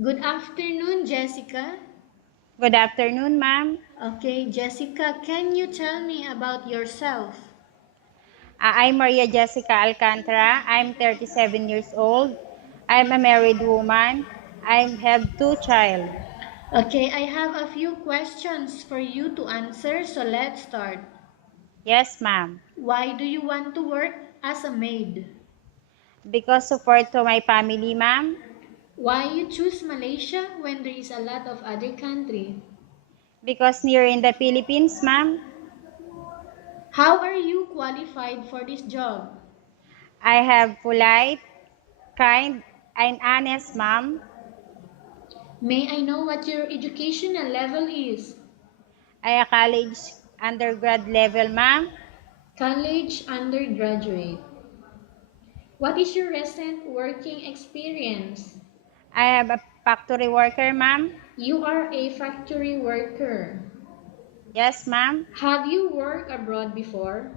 Good afternoon, Jessica. Good afternoon, ma'am. Okay, Jessica, can you tell me about yourself? I'm Maria Jessica Alcantara. I'm 37 years old. I'm a married woman. I have two children. Okay, I have a few questions for you to answer, so let's start. Yes, ma'am. Why do you want to work as a maid? Because support to my family, ma'am. Why you choose Malaysia when there is a lot of other country? Because near in the Philippines, ma'am. How are you qualified for this job? I have polite, kind, and honest, ma'am. May I know what your educational level is? I a college undergrad level, ma'am. College undergraduate. What is your recent working experience? I have a factory worker, ma'am. You are a factory worker. Yes, ma'am. Have you worked abroad before?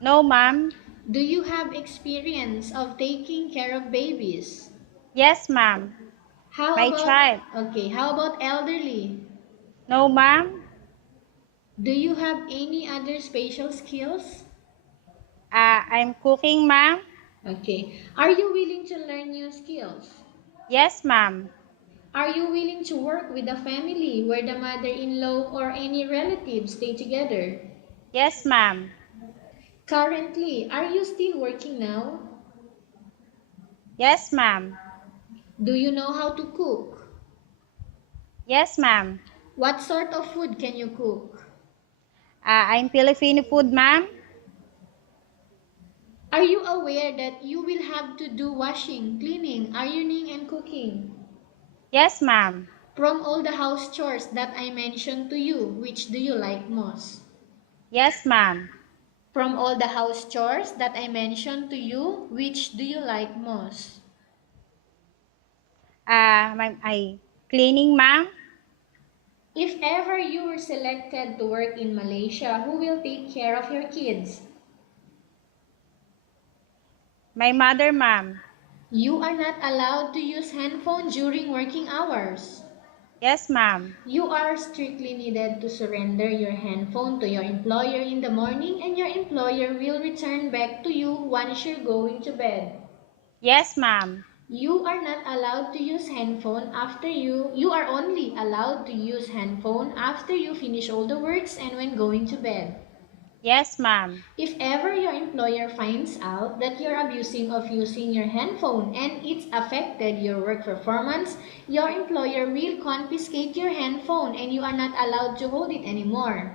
No, ma'am. Do you have experience of taking care of babies? Yes, ma'am. How My child. how about elderly? No, ma'am. Do you have any other special skills? I'm cooking, ma'am. Okay. Are you willing to learn new skills? Yes, ma'am. Are you willing to work with a family where the mother-in-law or any relatives stay together? Yes, ma'am. Currently, are you still working now? Yes, ma'am. Do you know how to cook? Yes, ma'am. What sort of food can you cook? I'm Filipino food, ma'am. Are you aware that you will have to do washing, cleaning, ironing, and cooking? Yes, ma'am. From all the house chores that I mentioned to you, which do you like most? Yes, ma'am. From all the house chores that I mentioned to you, which do you like most? I cleaning, ma'am. If ever you were selected to work in Malaysia, who will take care of your kids? My mother, ma'am. You are not allowed to use handphone during working hours. Yes, ma'am. You are strictly needed to surrender your handphone to your employer in the morning and your employer will return back to you once you're going to bed. Yes, ma'am. You are not allowed to use handphone after you are only allowed to use handphone after you finish all the works and when going to bed. Yes, ma'am. If ever your employer finds out that you're abusing of using your handphone and it's affected your work performance, your employer will confiscate your handphone and you are not allowed to hold it anymore.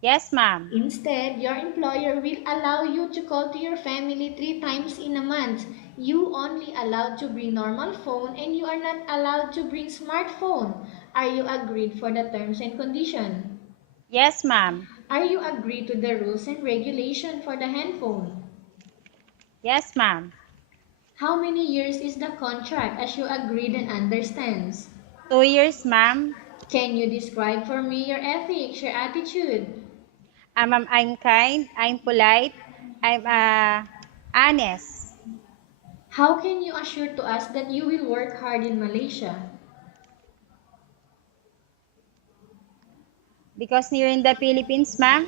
Yes, ma'am. Instead, your employer will allow you to call to your family 3 times in a month. You only allowed to bring normal phone and you are not allowed to bring smartphone. Are you agreed for the terms and condition? Yes, ma'am. Are you agreed to the rules and regulation for the handphone? Yes, ma'am. How many years is the contract as you agreed and understands? 2 years, ma'am. Can you describe for me your ethics, your attitude? I'm kind. I'm polite. I'm honest. How can you assure to us that you will work hard in Malaysia? Because near in the Philippines, ma'am.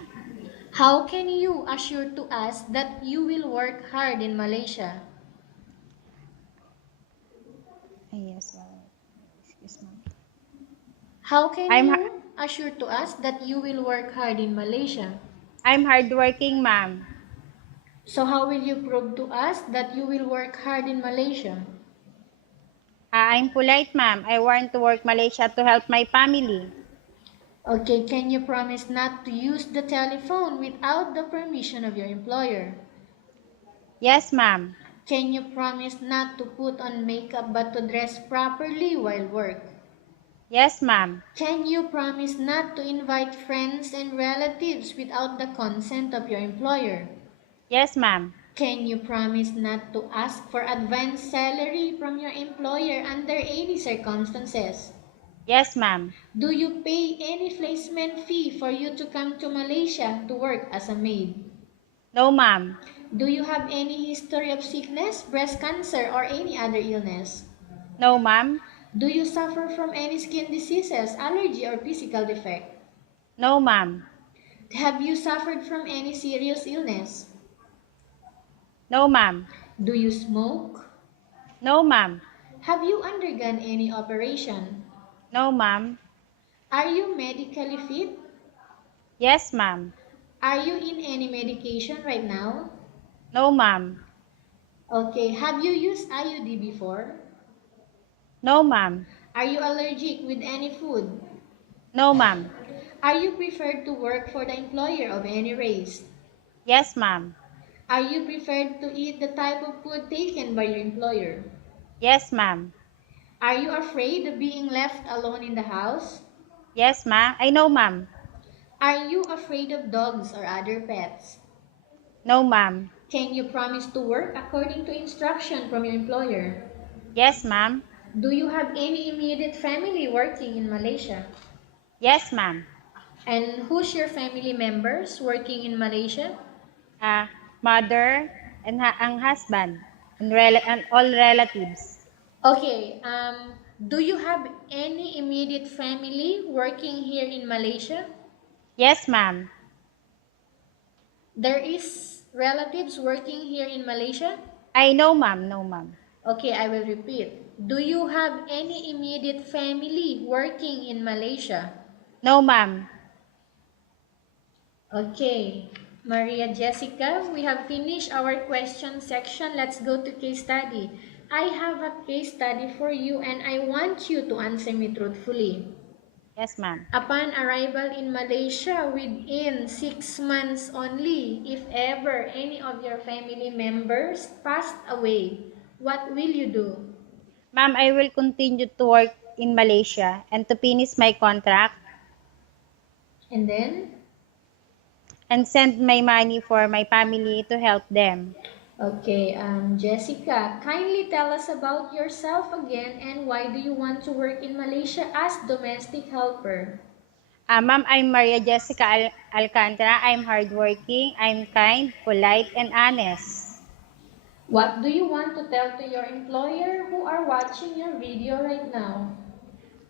How can you assure to us that you will work hard in Malaysia? Yes, ma'am. Excuse me. How can I'm you assure to us that you will work hard in Malaysia? I'm hardworking, ma'am. So how will you prove to us that you will work hard in Malaysia? I'm polite, ma'am. I want to work Malaysia to help my family. Okay, can you promise not to use the telephone without the permission of your employer? Yes, ma'am. Can you promise not to put on makeup but to dress properly while work? Yes, ma'am. Can you promise not to invite friends and relatives without the consent of your employer? Yes, ma'am. Can you promise not to ask for advance salary from your employer under any circumstances? Yes, ma'am. Do you pay any placement fee for you to come to Malaysia to work as a maid? No, ma'am. Do you have any history of sickness, breast cancer, or any other illness? No, ma'am. Do you suffer from any skin diseases, allergy, or physical defect? No, ma'am. Have you suffered from any serious illness? No, ma'am. Do you smoke? No, ma'am. Have you undergone any operation? No, ma'am. Are you medically fit? Yes, ma'am. Are you in any medication right now? No, ma'am. Okay, have you used IUD before? No, ma'am. Are you allergic with any food? No, ma'am. Are you preferred to work for the employer of any race? Yes, ma'am. Are you preferred to eat the type of food taken by your employer? Yes, ma'am. Are you afraid of being left alone in the house? Yes, ma'am. I know, ma'am. Are you afraid of dogs or other pets? No, ma'am. Can you promise to work according to instruction from your employer? Yes, ma'am. Do you have any immediate family working in Malaysia? Yes, ma'am. And who's your family members working in Malaysia? Mother and ang husband and all relatives. Okay, do you have any immediate family working here in Malaysia? Yes, ma'am. There is relatives working here in Malaysia? I know, ma'am. No, ma'am. Okay, I will repeat. Do you have any immediate family working in Malaysia? No, ma'am. Okay, Maria Jessica, we have finished our question section. Let's go to case study. I have a case study for you and I want you to answer me truthfully. Yes, ma'am. Upon arrival in Malaysia within 6 months only, if ever any of your family members passed away, what will you do? Ma'am, I will continue to work in Malaysia and to finish my contract And then? and send my money for my family to help them. Okay, Jessica, kindly tell us about yourself again and why do you want to work in Malaysia as domestic helper? Ma'am, I'm Maria Jessica Alcantara. I'm hardworking, I'm kind, polite, and honest. What do you want to tell to your employer who are watching your video right now?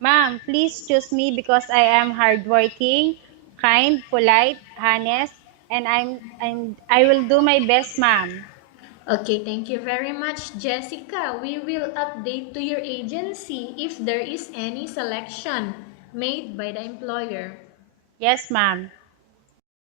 Ma'am, please choose me because I am hardworking, kind, polite, honest, and I will do my best, ma'am. Okay, thank you very much, Jessica. We will update to your agency if there is any selection made by the employer. Yes, ma'am.